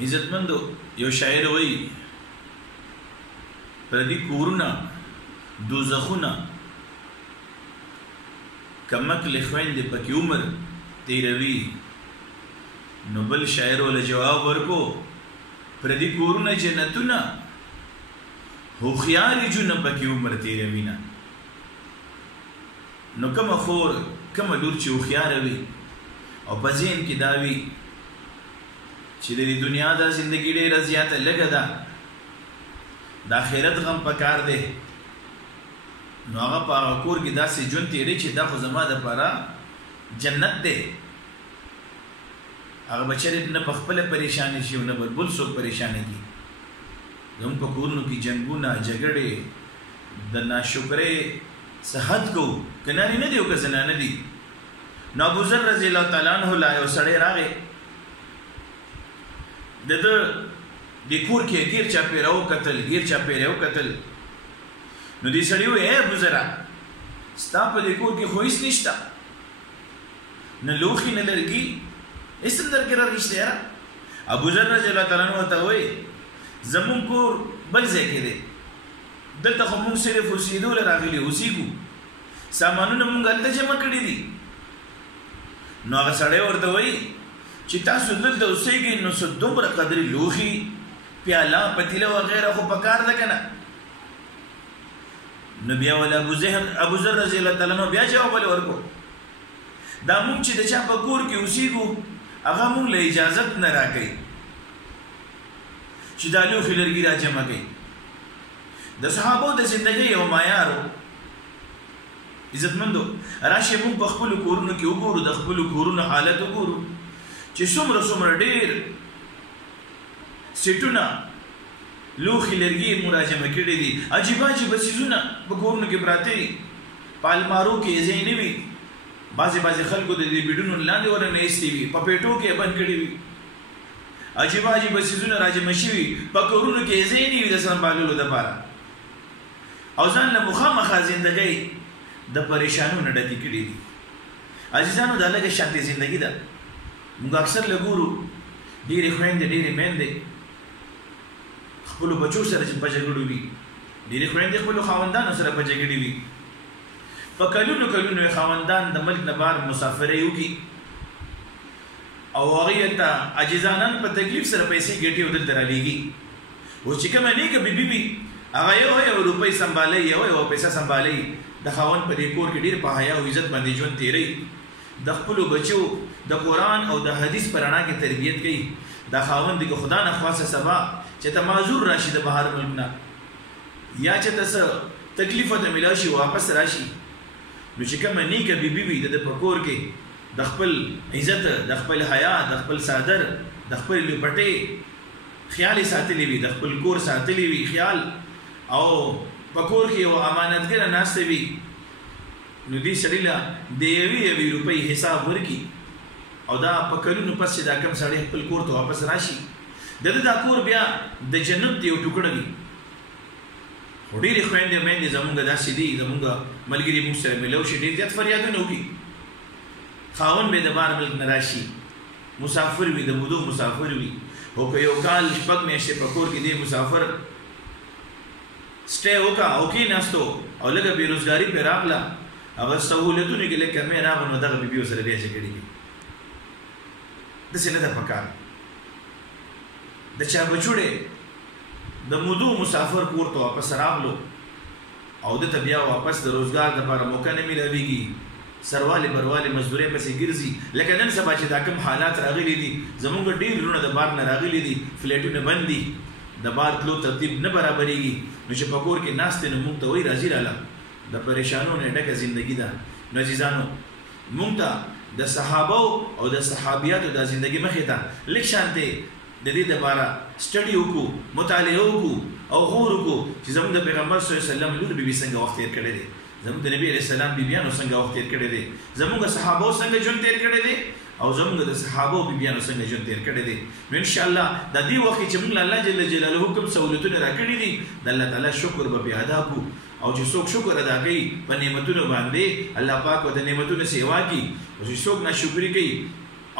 عزتمندو یو شاعر وایي پردي کورونه دوزخونه کمکلې خویندې پکې عمر تیروي نو بل شاعر ولا جواب ورکو پردي کورونه جنتونه هوښیارې جونه پکې عمر تیروي نه نو کومه خور کومه لور چې هوښیاره وي او په ذهن کې دا وي چې د دنیا دا زندګي ډېره زیاته لږه ده د آخرت غم پکار دی نو هغه په هغه کور کې داسې ژوند تېروي چې دا خو زما دپاره جنت دی هغه به چېرې نه په خپله پریشانې شي او نه به بل څوک پریشانې کړي زموږ په کورونو کې جنګونه جګړې د ناشکرۍ څه حد کوو که نارینه دي او که زنانه دي نو ابوذر رضی الله تعالی عنه لا یو سړی راغی د کور کې ګیر چاپېره وکتل نو دې سړي وویل ای ابوذره ستا په دې کور کې خو هېڅ نشته نه لوښي نه لرګي هېڅ هم درکې راغېشته یاره ابوذر رضی الله تعالی عنه ورته وایي زمونږ کور بل ځای کې دی دلته خو مونږ صرف اوسېدو له راغلي اوسېږو سامانونه مونږ هلته جمع کړي دي نو هغه سړی ورته وایي چې تاسو دلته اوسېږئ نو څه دومره قدرې لوښي پیاله پتیله وغیره خو پکار ده که نه نو بیا ولا ابوذر رضی الله تعالی عنه بیا جواب ولې ورکړو دا مونږ چې د چا په کور کې اوسېږو هغه مونږ له اجازت نه راکوي چې دا لوښي لرګي را جمع کوي د صحابو د زندګۍ یو معیار و عزتمندو راشئ مونږ په خپلو کورونو کې وګورو د خپلو کورونو حالت وګورو چې څومره ډېر سیټونه لوښي لرګي مو را جمع کړي دي عجیبه څیزونه په کورونو کې پراته دي په المارو کې ځای نه وي بعضې خلکو د دې بیډونو لاندې ورنه ایستې وي په پیټو کې بند کړي وي عجیبه څیزونه را جمع شوي په کورونو کې ځای نه وي د سنبالولو دپاره او ځان له مخامخه زندګۍ د پریشانونو ډکې کړي دي عزیزانو دا لږه شانتې زندګي ده موږ اکثر له ګورو ډېرې خویندې ډېرې میندې خپلو بچو سره چې په جګړو وي ډېرې خویندې خپلو خاوندانو سره په جګړې وي په کلونو یې خاوندان د ملک نه بهر مسافرۍ وکړي او هغوی ته عاجزانان په تکلیف سره پیسې ګټي او دلته رالیږي اوس چې کومه نیکه بیبي وي هغه یو روپۍ سنبالوي یو پیسه سنبالوي د خاوند په دې کور کې ډېر په حیا او عزت باندې ژوند تېروي د خپلو بچو د قرآن او د حدیث په رڼا کې تربیت کوي دا خاوند دی که خدا نه خواسته سبا چې ته معذور راشي د بهر ملک نه یا چې ته څه تکلیف ورته میلاو شي واپس راشي نو چې کومه نیکه بیبي وي د په کور کې د خپل عزت د خپل حیا د خپل صادر د خپل لپټې خیال یې ساتلی وي د خپل کور ساتلی وي خیال او په کور کې یو امانتګره ناسته وي نو دې سړي له د یوې روپۍ حساب ورکړي او دا په کلونو پس چې دا کم سړی خپل کور ته واپس راشي د ده دا کور بیا د جنت یو ټوکړه وي خو ډېرې خویندې میندې زمونږ داسې دي زمونږ ملګري موږ سره میلاو شي ډېر زیات فریادونه وکړي خاوند به د بهر ملک نه راشي مسافر وي د مودو مسافر وي او که یو کال شپږ میاشتې په کور کې دی مسافر سټې وکړه او کېناستو او لږه بېروزګاري پرې راغله هغه سهولتونه کې لږ کمې راغلو نو دغه بیبیو سره بیا جګړې کوي داسې نه ده پکار د چا بچوړې د مودو مسافر کور ته واپس راغلو او دته بیا واپس د روزګار دپاره موقع نه میلاویږي سروالې بروالې مزدورۍ پسې ګرځي لکه نن سبا چې دا کوم حالات راغلي دي زمونږ ډېر وروڼه د بار نه راغلي دي فلیټونه بند دي د بار تلو ترتیب نه برابرېږي نو چې په کور کې ناست دی نو مونږ ته وایي راځي راله د پریشانو نه ډکه زندګي ده نو عزیزانو مونږ ته د صحابو او د صحابیاتو دا زندګي مخې ته لږ شانتې د دې دپاره سټډي وکړو مطالعه وکړو او غور وکړو چې زموږ د پیغمبر صلی الله علیه وسلم لور بیبي څنګه وخت تېر کړی دی زموږ د نبي علیه السلام بیبیانو څنګه وخت تېر کړی دی زموږ صحابو څنګه ژوند تېر کړی دی او زموږ د صحابو بیبیانو څنګه ژوند تېر کړی دی نو انشاءالله د دې وخت چې موږ الله جل جلاله کوم سہولتونه راکړي دي د الله تعالی شکر به بیا ادا کړو او چې څوک شکر ادا کوي په نعمتونو باندې الله پاک ورته نعمتونو سیوا کوي او چې څوک ناشکري کوي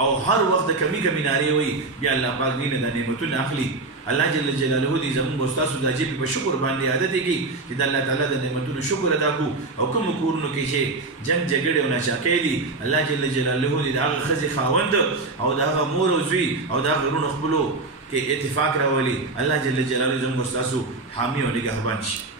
او هر وخت کمی کمی ناری وي بیا الله پاک دې نه نعمتونه اخلي الله جل جلاله دې زموږ استاد د جيب په شکر باندې عادت کی چې د الله تعالی د نعمتونو شکر ادا کو او کوم کورونو کې چې جنگ جګړه او نشاکې دي الله جل جلاله دې هغه خزي خاوند او هغه مور او زوی او هغه غرونو خپلو کې اتفاق راولي الله جل جلاله زموږ استاد حامي او نگهبان شي